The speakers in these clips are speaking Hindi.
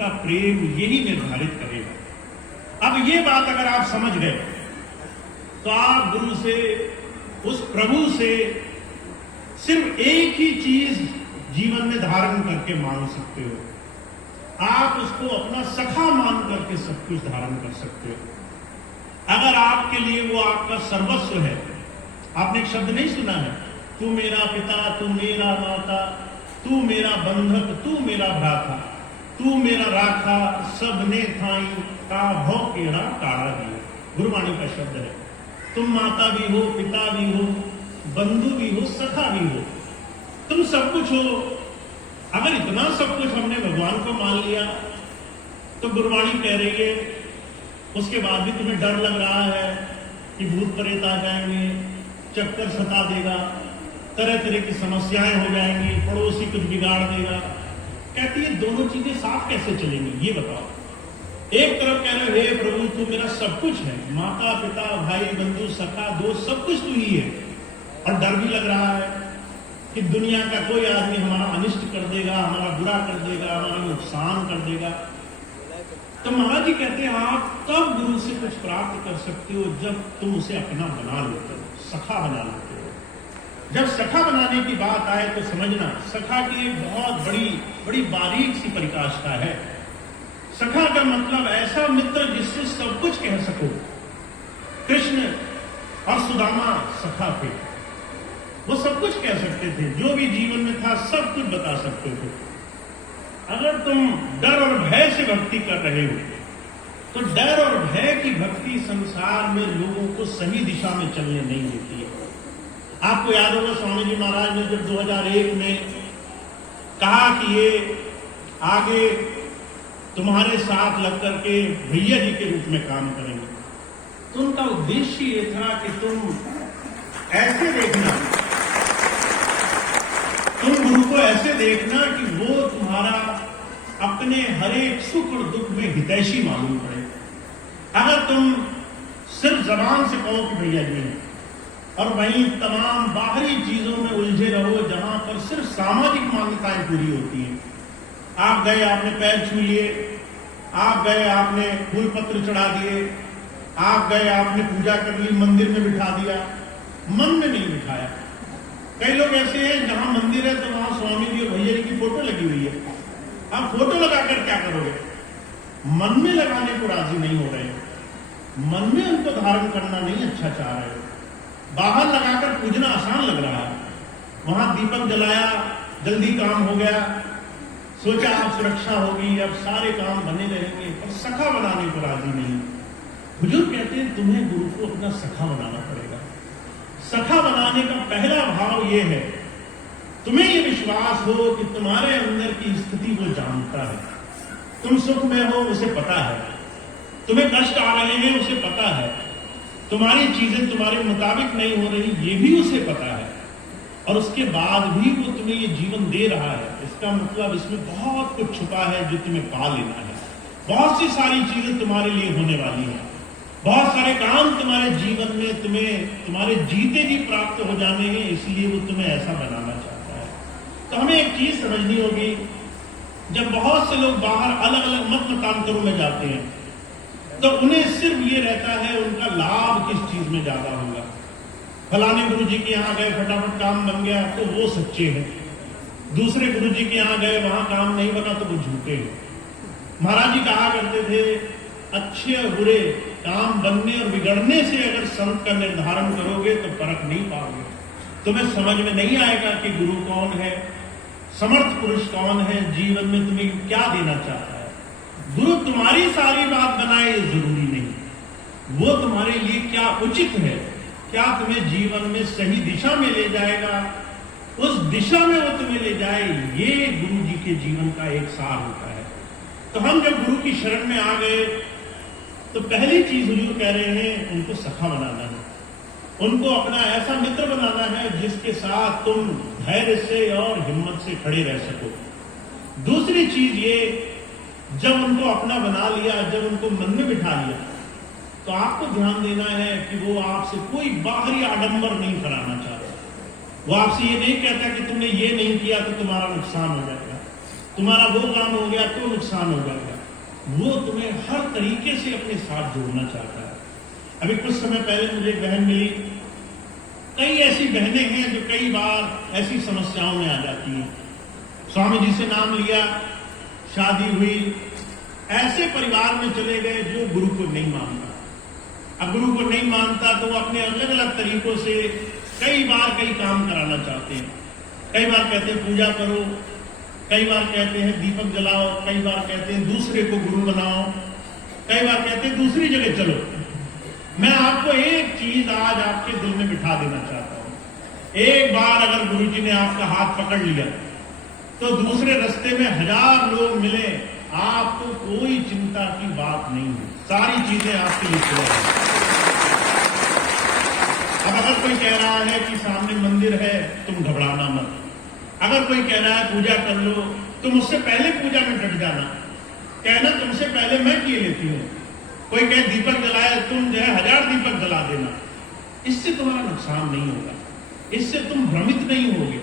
का प्रेम यही निर्धारित करेगा। अब ये बात अगर आप समझ गए तो आप गुरु से, उस प्रभु से सिर्फ एक ही चीज जीवन में धारण करके मांग सकते हो। आप उसको अपना सखा मान करके सब कुछ धारण कर सकते हो। अगर आपके लिए वो आपका सर्वस्व है, आपने एक शब्द नहीं सुना है, तू मेरा पिता, तू मेरा माता, तू मेरा बंधक, तू मेरा भ्राता, तू मेरा राखा, सबने थाई का भौ केड़ा काड़ा दिए। गुरुवाणी का शब्द है। तुम माता भी हो, पिता भी हो, बंधु भी हो, सखा भी हो, तुम सब कुछ हो। अगर इतना सब कुछ हमने भगवान को मान लिया तो गुरुवाणी कह रही है उसके बाद भी तुम्हें डर लग रहा है कि भूत प्रेत आ जाएंगे, चक्कर सता देगा, तरह तरह की समस्याएं हो जाएंगी, पड़ोसी कुछ बिगाड़ देगा। कहती है दोनों चीजें साफ कैसे चलेंगी ये बताओ। एक तरफ कह रहे हे प्रभु तू मेरा सब कुछ है, माता पिता भाई बंधु सखा दोस्त सब कुछ तू ही है, और डर भी लग रहा है कि दुनिया का कोई आदमी हमारा अनिष्ट कर देगा, हमारा बुरा कर देगा, हमारा नुकसान कर देगा। तो महाराज जी कहते हैं आप तब गुरु से कुछ प्राप्त कर सकते हो जब तुम उसे अपना बना लेते हो, सखा बना लेते हो। जब सखा बनाने की बात आए तो समझना सखा की एक बहुत बड़ी बारीक सी परिभाषा है। सखा का मतलब ऐसा मित्र जिससे सब कुछ कह सको। कृष्ण और सुदामा सखा थे, वो सब कुछ कह सकते थे, जो भी जीवन में था सब कुछ बता सकते थे। अगर तुम डर और भय से भक्ति कर रहे हो तो डर और भय की भक्ति संसार में लोगों को सही दिशा में चलने नहीं देती है। आपको याद होगा स्वामी जी महाराज ने जब 2001 में कहा कि ये आगे तुम्हारे साथ लग करके भैया जी के रूप में काम करेंगे, तो उनका उद्देश्य ये था कि तुम ऐसे देखना, तुम गुरु को ऐसे देखना कि वो तुम्हारा अपने हर एक सुख और दुख में हितैषी मालूम पड़े। अगर तुम सिर्फ जबान से कहो कि भैया जी हैं और वहीं तमाम बाहरी चीजों में उलझे रहो जहां पर सिर्फ सामाजिक मान्यताएं पूरी होती हैं, आप गए आपने पैर छू लिए, आप गए आपने फूल पत्र चढ़ा दिए, आप गए आपने पूजा कर ली, मंदिर में बिठा दिया, मन में नहीं बिठाया। कई लोग ऐसे हैं जहां मंदिर है तो वहां स्वामी जी और भैया जी की फोटो लगी हुई है, आप फोटो लगाकर क्या करोगे? मन में लगाने को राजी नहीं हो रहे, मन में उनको धारण करना नहीं अच्छा चाह रहे हो। बाहर लगाकर पूजना आसान लग रहा है, वहां दीपक जलाया जल्दी काम हो गया, सोचा अब सुरक्षा होगी, अब सारे काम बने रहेंगे, और सखा बनाने को राजी नहीं। हुजूर कहते हैं तुम्हें गुरु को अपना सखा बनाना पड़ेगा। सखा बनाने का पहला भाव यह है तुम्हें यह विश्वास हो कि तुम्हारे अंदर की स्थिति वो जानता है। तुम सुख में हो उसे पता है, तुम्हें कष्ट आ रहे हैं उसे पता है, तुम्हारी चीजें तुम्हारे मुताबिक नहीं हो रही ये भी उसे पता है, और उसके बाद भी वो तुम्हें ये जीवन दे रहा है। इसका मतलब इसमें बहुत कुछ छुपा है जो तुम्हें पा लेना है। बहुत सी सारी चीजें तुम्हारे लिए होने वाली हैं, बहुत सारे काम तुम्हारे जीवन में तुम्हें तुम्हारे जीते जी प्राप्त हो जाने हैं, इसलिए वो तुम्हें ऐसा बनाना चाहता है। तो हमें एक चीज समझनी होगी, जब बहुत से लोग बाहर अलग अलग मत मतांतरों में जाते हैं तो उन्हें सिर्फ ये रहता है उनका लाभ किस चीज में ज्यादा होगा। फलाने गुरु जी के यहाँ गए फटाफट काम बन गया तो वो सच्चे हैं, दूसरे गुरु जी के यहाँ गए वहां काम नहीं बना तो वो झूठे हैं। महाराज जी कहा करते थे अच्छे और बुरे काम बनने और बिगड़ने से अगर संत का निर्धारण करोगे तो फर्क नहीं पाओगे, तुम्हें समझ में नहीं आएगा कि गुरु कौन है, समर्थ पुरुष कौन है, जीवन में तुम्हें क्या देना चाहता है। गुरु तुम्हारी सारी बात बनाए ये जरूरी नहीं, वो तुम्हारे लिए क्या उचित है, क्या तुम्हें जीवन में सही दिशा में ले जाएगा, उस दिशा में वो तुम्हें ले जाए, ये गुरु जी के जीवन का एक सार होता है। तो हम जब गुरु की शरण में आ गए तो पहली चीज हुजूर कह रहे हैं उनको सखा बनाना है, उनको अपना ऐसा मित्र बनाना है जिसके साथ तुम धैर्य से और हिम्मत से खड़े रह सको। दूसरी चीज ये, जब उनको अपना बना लिया, जब उनको मन में बिठा लिया, तो आपको ध्यान देना है कि वो आपसे कोई बाहरी आडंबर नहीं कराना चाहता। वो आपसे ये नहीं कहता कि तुमने ये नहीं किया तो तुम्हारा नुकसान हो जाएगा, तुम्हारा वो काम हो गया तो नुकसान हो जाएगा। वो तुम्हें हर तरीके से अपने साथ जोड़ना चाहता है। अभी कुछ समय पहले मुझे एक बहन मिली। कई ऐसी बहनें हैं जो कई बार ऐसी समस्याओं में आ जाती हैं। स्वामी जी से नाम लिया, शादी हुई, ऐसे परिवार में चले गए जो गुरु को नहीं मानता। अब गुरु को नहीं मानता तो वो अपने अलग अलग तरीकों से कई बार कई काम कराना चाहते हैं। कई बार कहते हैं पूजा करो, कई बार कहते हैं दीपक जलाओ, कई बार कहते हैं दूसरे को गुरु बनाओ, कई बार कहते हैं दूसरी जगह चलो। मैं आपको एक चीज आज आपके दिल में बिठा देना चाहता हूं। एक बार अगर गुरु जी ने आपका हाथ पकड़ लिया तो दूसरे रास्ते में 1000 लोग मिले, आपको कोई चिंता की बात नहीं है। सारी चीजें आपके लिए खुला है। अब अगर कोई कह रहा है कि सामने मंदिर है, तुम घबराना मत। अगर कोई कह रहा है पूजा कर लो, तुम उससे पहले पूजा में डट जाना। कहना तुमसे पहले मैं किए लेती हूं। कोई कहे दीपक जलाए, तुम जो है 1000 दीपक जला देना। इससे तुम्हारा नुकसान नहीं होगा, इससे तुम भ्रमित नहीं होगे,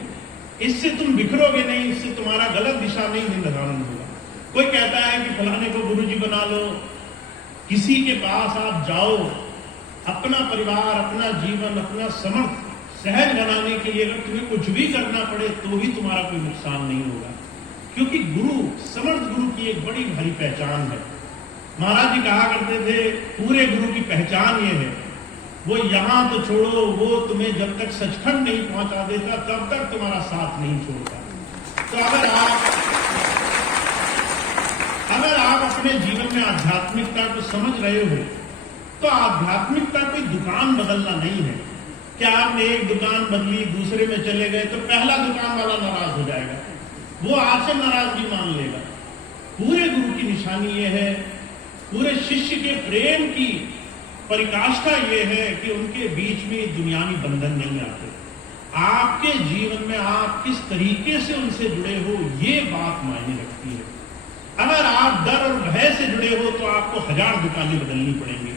इससे तुम बिखरोगे नहीं, इससे तुम्हारा गलत दिशा नहीं निर्धारण होगा। कोई कहता है कि फलाने को गुरु जी बना लो, किसी के पास आप जाओ, अपना परिवार, अपना जीवन, अपना समर्थ सहज बनाने के लिए अगर तुम्हें कुछ भी करना पड़े तो भी तुम्हारा कोई नुकसान नहीं होगा। क्योंकि गुरु, समर्थ गुरु की एक बड़ी भारी पहचान है। महाराज जी कहा करते थे, पूरे गुरु की पहचान ये है, वो यहां तो छोड़ो, वो तुम्हें जब तक सचखंड नहीं पहुंचा देता तब तक तुम्हारा साथ नहीं छोड़ता। तो अगर आप अपने जीवन में आध्यात्मिकता को समझ रहे हो तो आध्यात्मिकता कोई दुकान बदलना नहीं है। क्या आपने एक दुकान बदली, दूसरे में चले गए तो पहला दुकान वाला नाराज हो जाएगा, वो आपसे नाराजगी मान लेगा। पूरे गुरु की निशानी ये है, पूरे शिष्य के प्रेम की परिकाष्ठा ये है कि उनके बीच में दुनियावी बंधन नहीं आते। आपके जीवन में आप किस तरीके से उनसे जुड़े हो, ये बात मायने रखती है। अगर आप डर और भय से जुड़े हो तो आपको 1000 दुकानें बदलनी पड़ेंगी।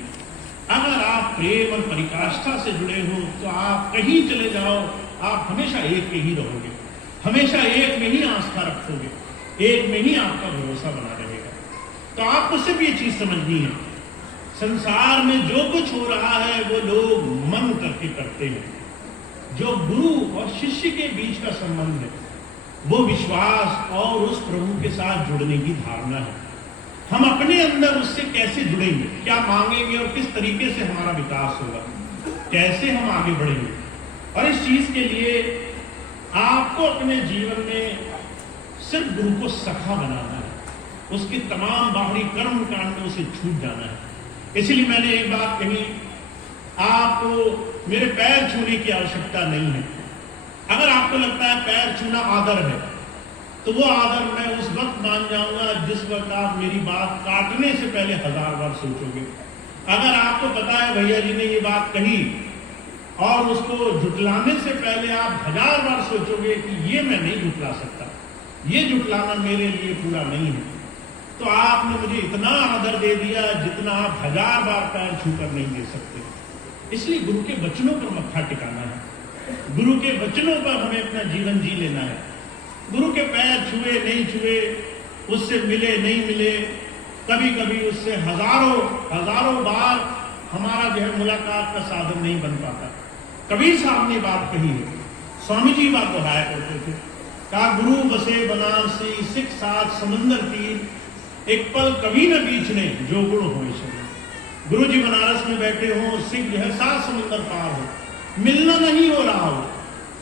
अगर आप प्रेम और परिकाष्ठा से जुड़े हो तो आप कहीं चले जाओ, आप हमेशा एक में ही रहोगे, हमेशा एक में ही आस्था रखोगे, एक में ही आपका भरोसा बना रहेगा। तो आपको सिर्फ ये चीज समझनी है, संसार में जो कुछ हो रहा है वो लोग मन करके करते हैं। जो गुरु और शिष्य के बीच का संबंध है वो विश्वास और उस प्रभु के साथ जुड़ने की धारणा है। हम अपने अंदर उससे कैसे जुड़ेंगे, क्या मांगेंगे और किस तरीके से हमारा विकास होगा, कैसे हम आगे बढ़ेंगे। और इस चीज के लिए आपको अपने जीवन में सिर्फ गुरु को सखा बनाना है, उसके तमाम बाहरी कर्म कांडों से छूट जाना है। इसलिए मैंने एक बात कही, आपको मेरे पैर छूने की आवश्यकता नहीं है। अगर आपको लगता है पैर छूना आदर है तो वो आदर मैं उस वक्त मान जाऊंगा जिस वक्त आप मेरी बात काटने से पहले 1000 बार सोचोगे। अगर आपको पता है भैया जी ने ये बात कही और उसको झुटलाने से पहले आप 1000 बार सोचोगे कि ये मैं नहीं झुटला सकता, ये झुटलाना मेरे लिए पूरा नहीं है, तो आपने मुझे इतना आदर दे दिया जितना आप 1000 बार पैर छूकर नहीं दे सकते। इसलिए गुरु के वचनों पर मत्था टिकाना है, गुरु के वचनों पर हमें अपना जीवन जी लेना है। गुरु के पैर छुए नहीं छुए, उससे मिले नहीं मिले, कभी कभी उससे हजारों बार हमारा जो है मुलाकात का साधन नहीं बन पाता। कबीर साहब ने बात कही है, स्वामी जी बात दोहराया करते थे, कहा गुरु बसे बनारसी, सिख साथ समंदर तीर, एक पल कभी न बीच ने जो गुण हो। गुरु जी बनारस में बैठे हो, सिख जो है 7 समुंदर पार हो, मिलना नहीं हो रहा हो,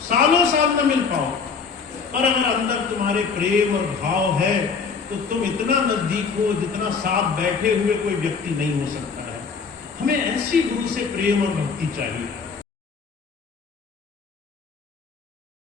सालों साल न मिल पाओ, पर अगर अंदर तुम्हारे प्रेम और भाव है तो तुम इतना नजदीक हो जितना साथ बैठे हुए कोई व्यक्ति नहीं हो सकता है। हमें ऐसी गुरु से प्रेम और भक्ति चाहिए।